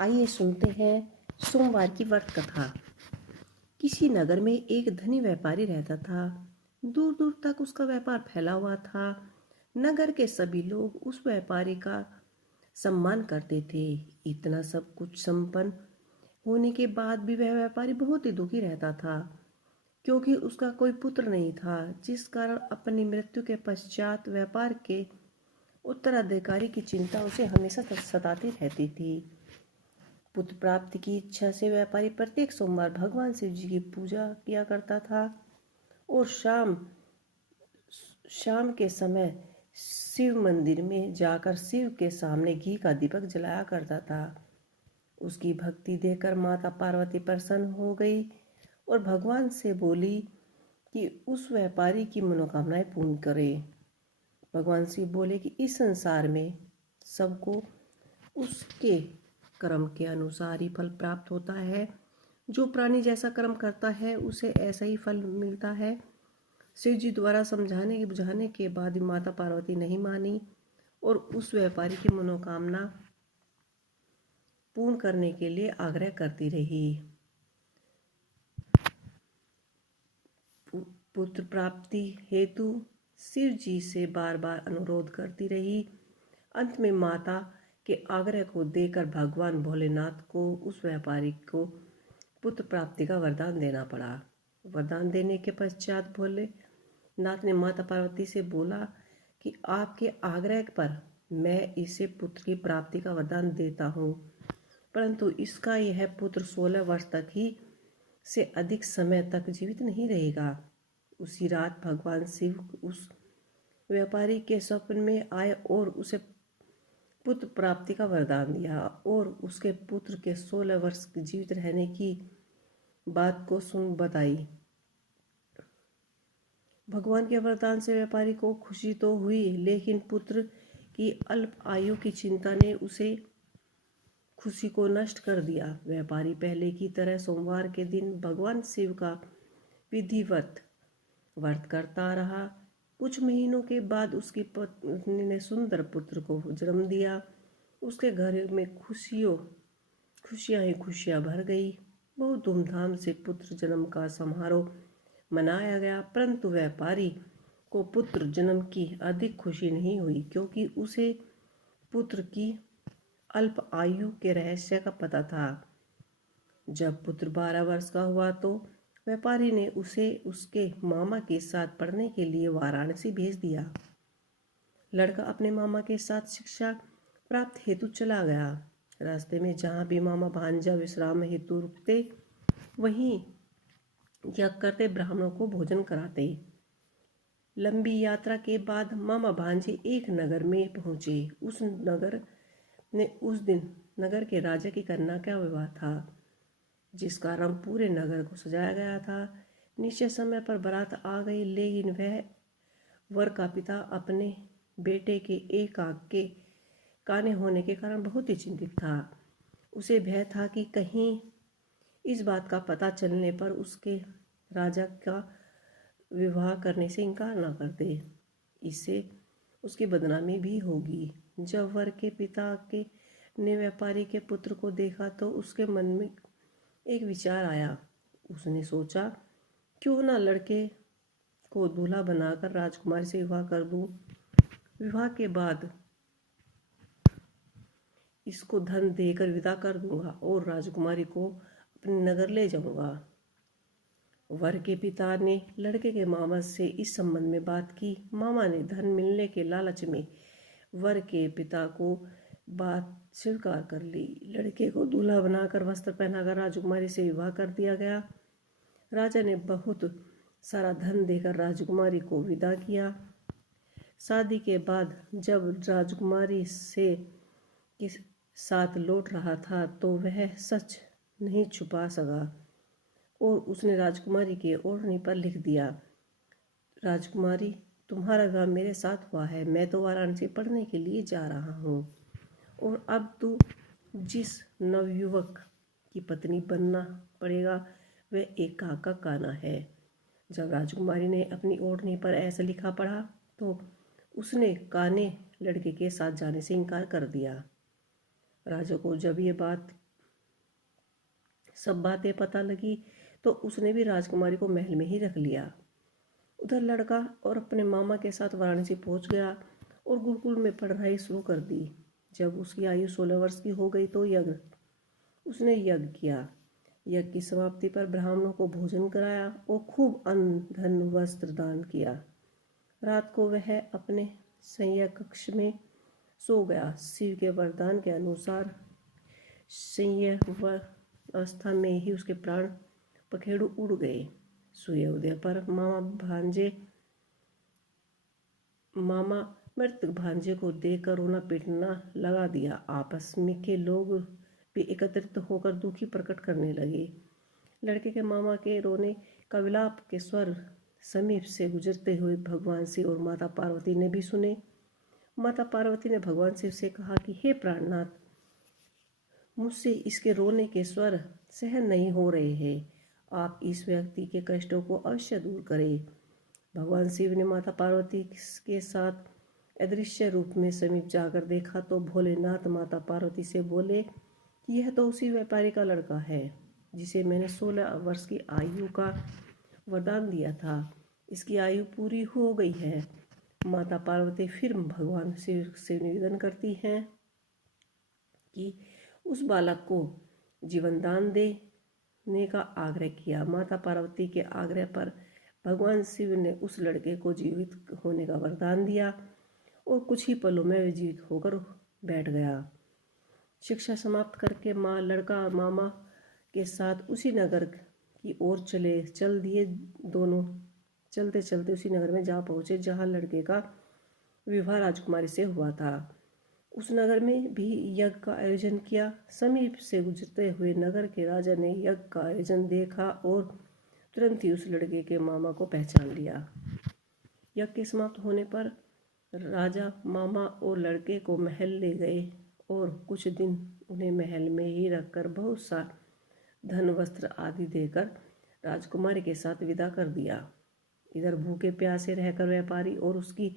आइए सुनते हैं सोमवार की व्रत कथा। किसी नगर में एक धनी व्यापारी रहता था। दूर दूर तक उसका व्यापार फैला हुआ था। नगर के सभी लोग उस व्यापारी का सम्मान करते थे। इतना सब कुछ संपन्न होने के बाद भी वह व्यापारी बहुत ही दुखी रहता था, क्योंकि उसका कोई पुत्र नहीं था, जिस कारण अपनी मृत्यु के पश्चात व्यापार के उत्तराधिकारी की चिंता उसे हमेशा सताती रहती थी। पुत्र प्राप्ति की इच्छा से व्यापारी प्रत्येक सोमवार भगवान शिव जी की पूजा किया करता था और शाम शाम के समय शिव मंदिर में जाकर शिव के सामने घी का दीपक जलाया करता था। उसकी भक्ति देखकर माता पार्वती प्रसन्न हो गई और भगवान से बोली कि उस व्यापारी की मनोकामनाएं पूर्ण करे। भगवान शिव बोले कि इस संसार में सबको उसके कर्म के अनुसार ही फल प्राप्त होता है। जो प्राणी जैसा कर्म करता है उसे ऐसा ही फल मिलता है। शिव जी द्वारा समझाने बुझाने के बाद माता पार्वती नहीं मानी और उस व्यापारी की मनोकामना पूर्ण करने के लिए आग्रह करती रही। पुत्र प्राप्ति हेतु शिव जी से बार बार अनुरोध करती रही। अंत में माता के आग्रह को देकर भगवान भोलेनाथ को उस व्यापारी को पुत्र प्राप्ति का वरदान देना पड़ा। वरदान देने के पश्चात भोलेनाथ ने माता पार्वती से बोला कि आपके आग्रह पर मैं इसे पुत्र की प्राप्ति का वरदान देता हूँ, परंतु इसका यह पुत्र 16 वर्ष तक ही से अधिक समय तक जीवित नहीं रहेगा। उसी रात भगवान शिव उस व्यापारी के स्वप्न में आए और उसे पुत्र प्राप्ति का वरदान दिया और उसके पुत्र के 16 वर्ष जीवित रहने की बात को सुन बताई। भगवान के वरदान से व्यापारी को खुशी तो हुई, लेकिन पुत्र की अल्प आयु की चिंता ने उसे खुशी को नष्ट कर दिया। व्यापारी पहले की तरह सोमवार के दिन भगवान शिव का विधिवत व्रत करता रहा। कुछ महीनों के बाद उसकी पत्नी ने सुंदर पुत्र को जन्म दिया। उसके घर में खुशियां ही खुशियां भर गई। बहुत धूमधाम से पुत्र जन्म का समारोह मनाया गया, परंतु व्यापारी को पुत्र जन्म की अधिक खुशी नहीं हुई, क्योंकि उसे पुत्र की अल्प आयु के रहस्य का पता था। जब पुत्र 12 वर्ष का हुआ तो व्यापारी ने उसे उसके मामा के साथ पढ़ने के लिए वाराणसी भेज दिया। लड़का अपने मामा के साथ शिक्षा प्राप्त हेतु चला गया। रास्ते में जहाँ भी मामा भांजा विश्राम हेतु रुकते, वहीं यज्ञ करते ब्राह्मणों को भोजन कराते। लंबी यात्रा के बाद मामा भांजे एक नगर में पहुंचे। उस दिन नगर के राजा की कन्या का विवाह था, जिस कारण पूरे नगर को सजाया गया था। निश्चित समय पर बारात आ गई, लेकिन वह वर का पिता अपने बेटे के एक आंख के काने होने के कारण बहुत ही चिंतित था। उसे भय था कि कहीं इस बात का पता चलने पर उसके राजा का विवाह करने से इनकार न कर दे। इससे उसकी बदनामी भी होगी। जब वर के पिता ने व्यापारी के पुत्र को देखा तो उसके मन में एक विचार आया। उसने सोचा, क्यों ना लड़के को दूल्हा बनाकर राजकुमारी से विवाह कर दूं। विवाह के बाद इसको धन देकर विदा कर दूंगा और राजकुमारी को अपने नगर ले जाऊंगा। वर के पिता ने लड़के के मामा से इस संबंध में बात की। मामा ने धन मिलने के लालच में वर के पिता को बात स्वीकार कर ली। लड़के को दूल्हा बनाकर वस्त्र पहनाकर राजकुमारी से विवाह कर दिया गया। राजा ने बहुत सारा धन देकर राजकुमारी को विदा किया। शादी के बाद जब राजकुमारी से के साथ लौट रहा था तो वह सच नहीं छुपा सका और उसने राजकुमारी के ओढ़नी पर लिख दिया, राजकुमारी, तुम्हारा विवाह मेरे साथ हुआ है। मैं तो वाराणसी पढ़ने के लिए जा रहा हूँ और अब तू जिस नवयुवक की पत्नी बनना पड़ेगा वह एक काक का काना है। जब राजकुमारी ने अपनी ओढ़नी पर ऐसा लिखा पढ़ा तो उसने काने लड़के के साथ जाने से इनकार कर दिया। राजा को जब ये बात सब बातें पता लगी तो उसने भी राजकुमारी को महल में ही रख लिया। उधर लड़का और अपने मामा के साथ वाराणसी पहुंच गया और गुरुकुल में पढ़ाई शुरू कर दी। जब उसकी आयु 16 वर्ष की हो गई तो उसने यज्ञ किया। यज्ञ की समाप्ति पर ब्राह्मणों को भोजन कराया और खूब अन्न धन वस्त्र दान किया। रात को वह अपने संयम कक्ष में सो गया। शिव के वरदान के अनुसार संयम अवस्था में ही उसके प्राण पखेरु उड़ गए। सूर्योदय पर मामा मृतक भांजे को देखकर रोना पीटना लगा दिया। आपस में के लोग भी एकत्रित होकर दुखी प्रकट करने लगे। लड़के के मामा के रोने का विलाप के स्वर समीप से गुजरते हुए भगवान शिव और माता पार्वती ने भी सुने। माता पार्वती ने भगवान शिव से कहा कि हे प्राणनाथ, मुझसे इसके रोने के स्वर सहन नहीं हो रहे हैं। आप इस व्यक्ति के कष्टों को अवश्य दूर करें। भगवान शिव ने माता पार्वती के साथ अदृश्य रूप में समीप जाकर देखा तो भोलेनाथ माता पार्वती से बोले कि यह तो उसी व्यापारी का लड़का है जिसे मैंने 16 वर्ष की आयु का वरदान दिया था। इसकी आयु पूरी हो गई है। माता पार्वती फिर भगवान शिव से निवेदन करती हैं कि उस बालक को जीवन दान देने का आग्रह किया। माता पार्वती के आग्रह पर भगवान शिव ने उस लड़के को जीवित होने का वरदान दिया और कुछ ही पलों में वह जीवित होकर बैठ गया। शिक्षा समाप्त करके लड़का मामा के साथ उसी नगर की ओर चल दिए। दोनों चलते चलते उसी नगर में जा पहुँचे जहाँ लड़के का विवाह राजकुमारी से हुआ था। उस नगर में भी यज्ञ का आयोजन किया। समीप से गुजरते हुए नगर के राजा ने यज्ञ का आयोजन देखा और तुरंत ही उस लड़के के मामा को पहचान लिया। यज्ञ के समाप्त होने पर राजा मामा और लड़के को महल ले गए और कुछ दिन उन्हें महल में ही रखकर बहुत सा धन वस्त्र आदि देकर राजकुमारी के साथ विदा कर दिया। इधर भूखे प्यासे रहकर व्यापारी और उसकी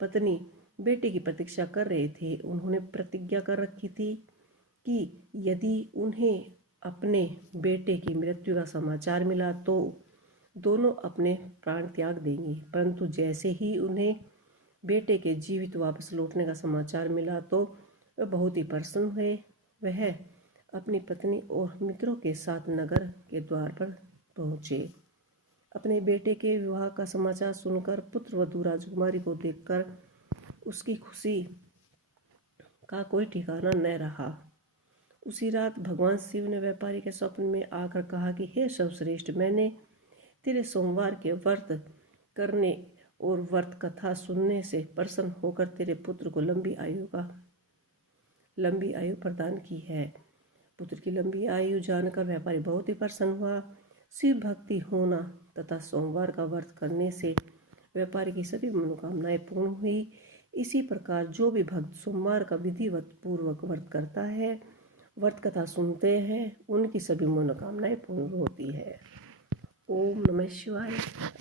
पत्नी बेटे की प्रतीक्षा कर रहे थे। उन्होंने प्रतिज्ञा कर रखी थी कि यदि उन्हें अपने बेटे की मृत्यु का समाचार मिला तो दोनों अपने प्राण त्याग देंगे। परंतु जैसे ही उन्हें बेटे के जीवित वापस लौटने का समाचार मिला तो वह बहुत ही प्रसन्न हुए। वह अपनी पत्नी और मित्रों के साथ नगर के द्वार पर पहुँचे। अपने बेटे के विवाह का समाचार सुनकर पुत्रवधू राजकुमारी को देखकर उसकी खुशी का कोई ठिकाना न रहा। उसी रात भगवान शिव ने व्यापारी के स्वप्न में आकर कहा कि हे सर्वश्रेष्ठ, मैंने तेरे सोमवार के व्रत करने और व्रत कथा सुनने से प्रसन्न होकर तेरे पुत्र को लंबी आयु प्रदान की है। पुत्र की लंबी आयु जानकर व्यापारी बहुत ही प्रसन्न हुआ। शिव भक्ति होना तथा सोमवार का व्रत करने से व्यापारी की सभी मनोकामनाएं पूर्ण हुई। इसी प्रकार जो भी भक्त सोमवार का विधिवत पूर्वक व्रत करता है, व्रत कथा सुनते हैं, उनकी सभी मनोकामनाएं पूर्ण होती है। ओम नमः शिवाय।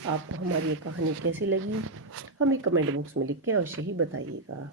आपको हमारी ये कहानी कैसी लगी हमें कमेंट बॉक्स में लिख के अवश्य ही बताइएगा।